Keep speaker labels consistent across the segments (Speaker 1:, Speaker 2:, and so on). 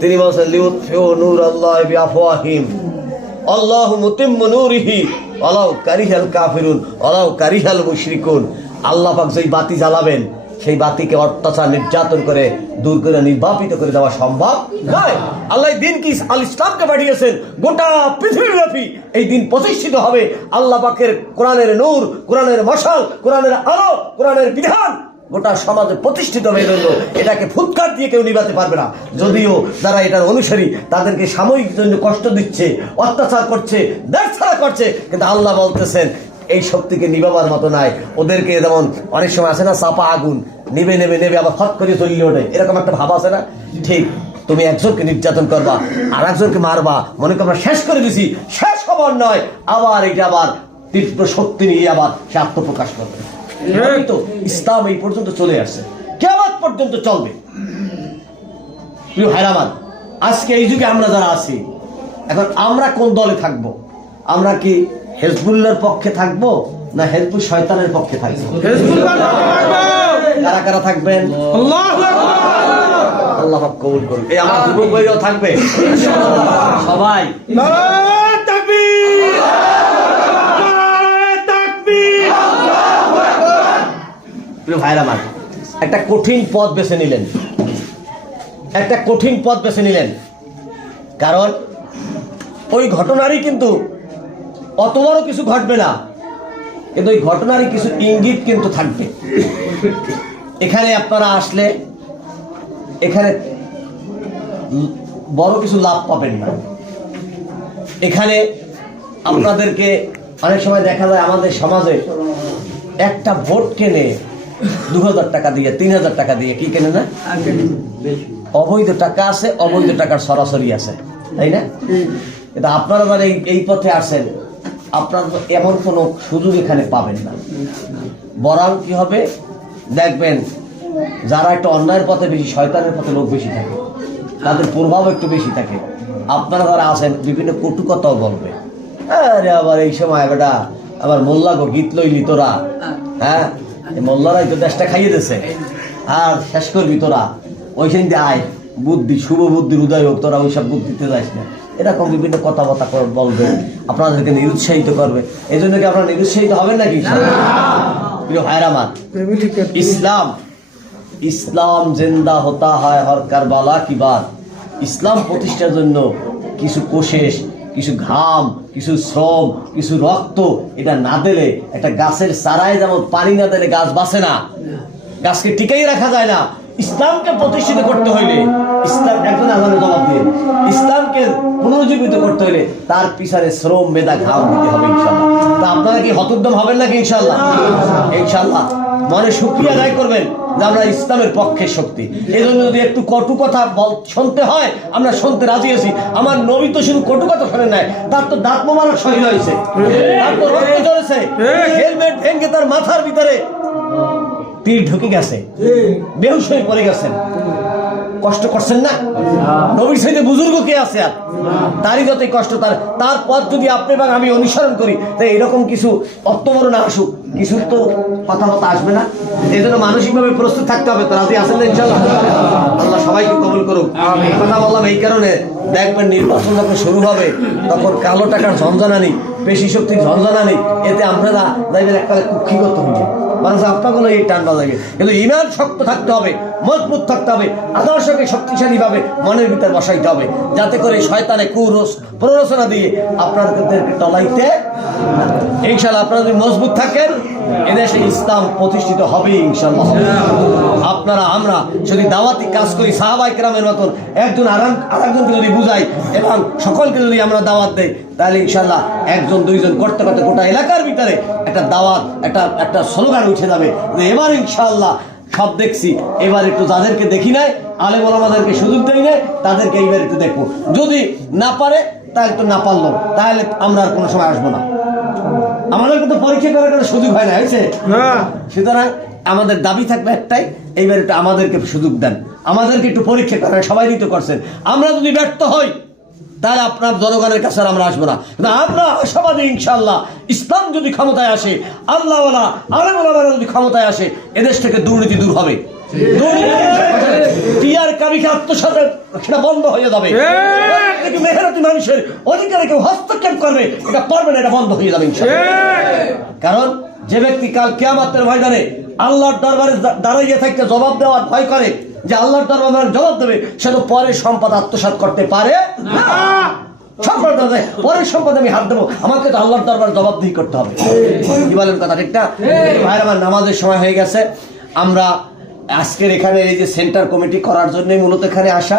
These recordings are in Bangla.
Speaker 1: তিনি বলছেন নূর আল্লাহ ওয়ালাউ কারিহাল কাফিরুন, ওয়ালাউ কারিহাল মুশরিকুন। আল্লাহ পাক যেই বাতি জ্বালাবেন, সেই বাতিকে অত্যাচার, নির্যাতন করে, দূর করে, নির্বাপিত করে দেওয়া সম্ভব নয়। আল্লাহ দিন কি আল ইসলামকে পাঠিয়েছেন? গোটা পৃথিবীব্যাপী এই দিন প্রতিষ্ঠিত হবে। আল্লাহ পাকের কোরআনের নূর, কোরআনের মশাল, কোরআনের আলো, কোরআনের বিধান। গোটা সমাজে প্রতিষ্ঠিত হয়ে রইল। এটাকে ফুৎকার দিয়ে কেউ নিবাতে পারবে না। যদিও যারা এটার অনুসারী, তাদেরকে সাময়িক জন্য কষ্ট দিচ্ছে, অত্যাচার করছে ছাড়া করছে, কিন্তু আল্লাহ বলতেছেন, এই শক্তিকে নিবাবার মতো নাই। ওদেরকে যেমন অনেক সময় আছে না, চাপা আগুন, নেবে নেবে নেবে, আবার ফট করে চলিয়ে ওঠে। এরকম একটা ভাব আছে না? ঠিক, তুমি একজনকে নির্যাতন করবা, আর একজনকে মারবা। মনে করবা, শেষ করে দিছি, শেষ খবর নয়। আবার এটা আবার তীব্র শক্তি নিয়ে আবার সে আত্মপ্রকাশ করবে। তো ইসলাম এই পর্যন্ত চলে আসছে। কেমন পর্যন্ত চলবে। প্রিয় হায়রামান আজকে এই যুগে আমরা যারা আছি এখন আমরা কোন দলে থাকব? আমরা কি হেজবুল্লার পক্ষে থাকব না হেজবুল শয়তানের পক্ষে থাকব? কারা কারা থাকবেন? আল্লাহ কবুল করুন এই আমার যুবক থাকবে। সবাই। ভাইরা আমার, একটা কঠিন পথ বেছে নিলেন। একটা কঠিন পথ বেছে নিলেন। কারণ ওই ঘটনারই কিন্তু অত বড় কিছু ঘটবে না, কিন্তু ওই ঘটনারই কিছু ইঙ্গিত কিন্তু থাকবে। এখানে আপনারা আসলে এখানে বড় কিছু লাভ পাবেন না। এখানে আপনাদেরকে অনেক সময় দেখা যায় আমাদের সমাজে একটা ভোট কেনে দু হাজার টাকা দিয়ে তিন হাজার টাকা দিয়ে কি কেনে না? অবৈধ টাকা আছে অবৈধ টাকার সরাসরি আছে তাই না? কিন্তু আপনারা যারা এই এই পথে আসেন আপনারা এমন কোনো সুযোগ এখানে পাবেন না। বরং কি হবে? দেখবেন যারা একটা অন্যায়ের পথে বেশি শয়তানের পথে লোক বেশি থাকে তাদের প্রভাব একটু বেশি থাকে। আপনারা যারা আছেন বিভিন্ন কটু কথাও বলবে। আরে আবার এই সময় বেটা আবার মোল্লা গো গীত লইলি তোরা হ্যাঁ? মোল্লারাই তো দেশটা খাইয়ে দিছে আর শেষ করবি তোরা। ওইখান দিয়ে আয়। বুদ্ধি শুভ বুদ্ধির উদয় হোক তোরা ওইসব বুদ্ধিতে যাস না। এরকম বিভিন্ন কথাবার্তা বলবে। আপনাদেরকে নিরুৎসাহিত করবে। এই জন্য কি আপনারা নিরুৎসাহিত হবেন নাকি? আমার ইসলাম ইসলাম জিন্দা হতা হয় হর কারবালা কি বাত? ইসলাম প্রতিষ্ঠার জন্য কিছু কোশেষ কিছু ঘাম, কিছু শ্রম, কিছু রক্ত এটা না দিলে একটা গাছের চারায় যেমন পানি না দিলে গাছ বাঁচে না। গাছকে টিকাই রাখা যায় না। ইসলামকে প্রতিষ্ঠিত করতে হইলে ইসলাম একজন আজানে জবাব দিয়ে ইসলামকে পুনরুজ্জীবিত করতে হইলে তার পিছনে শ্রম মেধা ঘাম দিতে হবে ইনশাল্লাহ তা আপনারা কি হতোদ্যম হবেন নাকি ইনশাল্লাহ ইনশাল্লাহ মনে সুক্রিয়া আদায় করবেন যে আমরা ইসলামের পক্ষে শক্তি। এই জন্য যদি একটু কটু কথা বল শুনতে হয় আমরা শুনতে রাজি আছি। আমার নবী তো শুধু কটু কথা শোনেন নাই তার তো দাঁত মোবারক শহীদ হয়েছে। তার তো রক্ত ঝরেছে। হেলমেট ভেঙে তার মাথার ভিতরে তীর ঢুকে গেছে। বেহুশ হয়ে পড়ে গেছেন। কষ্ট করছেন না? নবীর সাথে বুজুর্গ কে আছে আর? তারই যতই কষ্ট তার তার পথ যদি আপনি এবং আমি অনুসরণ করি তাই এরকম কিছু অত বড় না আসুক। কিছু তো কথাবার্তা আসবে না। এই জন্য মানসিকভাবে প্রস্তুত থাকতে হবে। তো রাজি আছেন না ইনশাল্লাহ আল্লাহ সবাইকে কবুল করুক। কথা বললাম এই কারণে দেখবেন নির্বাচন যখন শুরু হবে তখন কালো টাকার ঝঞ্ঝানানি পেশি শক্তির ঝঞ্ঝানানি এতে আমরা না দেখবেন একটা কুক্ষিগত হয়ে মানুষ আপনাগুলো এই টান বাজাবে কিন্তু ইমান শক্ত থাকতে হবে, মজবুত থাকতে হবে, আদর্শকে শক্তিশালী ভাবে মনের ভিতর বসাইতে হবে, যাতে করে শয়তানে কুরস, প্ররোচনা দিয়ে আপনাদেরকে টলাইতে ইনশাল্লাহ আপনারা যদি মজবুত থাকেন এদেশে ইসলাম প্রতিষ্ঠিত হবে ইনশাল্লাহ আপনারা, আমরা যদি দাওয়াতি কাজ করি সাহাবাই কেরামের মতন একজন আরেকজনকে যদি বুঝাই এবং সকলকে যদি আমরা দাওয়াত দেই, তাহলে ইনশাল্লাহ একজন, দুইজন করতে করতে গোটা এলাকার ভিতরে একটা দাওয়াত, একটা একটা স্লোগান উঠে যাবে এবার ইনশাল্লাহ সব দেখছি, এবার একটু যাদেরকে দেখি নাই, আলেম আমাদেরকে সুযোগ দেই নাই, তাদেরকে এইবার একটু দেখব। যদি না পারে, তাহলে তো না পারল তাহলে আমরা আর কোনো সময় আসব না। আমাদের কিন্তু পরীক্ষা করার কোনো সুযোগ হয় না হয়েছে? সুতরাং আমাদের দাবি থাকবে একটাই এইবার একটু আমাদেরকে সুযোগ দেন। আমাদেরকে একটু পরীক্ষা করেন সবাই তো করছেন। আমরা যদি ব্যর্থ হই তাহলে আপনার জনগণের কাছে আর আমরা আসব না। কিন্তু আমরা আশাবাদী ইনশাল্লাহ ইসলাম যদি ক্ষমতায় আসে আল্লাহওয়ালা আলমওয়ালা যদি ক্ষমতায় আসে এদেশ থেকে দুর্নীতি দূর হবে। আত্মসাতের সেটা বন্ধ হয়ে যাবে। প্রত্যেক মেহনতি মানুষের অধিকারে কেউ হস্তক্ষেপ করবে এটা পারবে না এটা বন্ধ হয়ে যাবে কারণ যে ব্যক্তি কাল কেয়ামাতের ময়দানে আল্লাহর দরবারে দাঁড়াইয়ে থাকতে জবাব দেওয়ার ভয় করে যে আল্লাহর দরবারে জবাব দেবে সে তো পরের সম্পদ আত্মসাৎ করতে পারে না। সম্পদ পরের সম্পদ আমি হাত দেবো। আমাকে তো আল্লাহর দরবার জবাবদিহি করতে হবে। কি বলেন কথা ঠিক না? ভাইয়ের আমার নামাজের সময় হয়ে গেছে। আমরা আজকের এখানে এই যে সেন্টার কমিটি করার জন্যই মূলত এখানে আসা।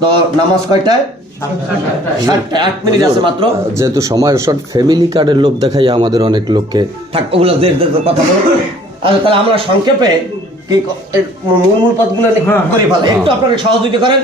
Speaker 1: তো নামাজ কয়টায়? সাতটা মিনিট আছে মাত্র।
Speaker 2: যেহেতু সময় শর্ট ফ্যামিলি কার্ডের লোভ দেখাই আমাদের অনেক লোককে।
Speaker 1: থাক ওগুলো দের দের দের কথা বলো আচ্ছা তাহলে আমরা সংক্ষেপে কি মূল মূল পথগুলো করে ফেলে একটু আপনাকে সহযোগিতা করেন।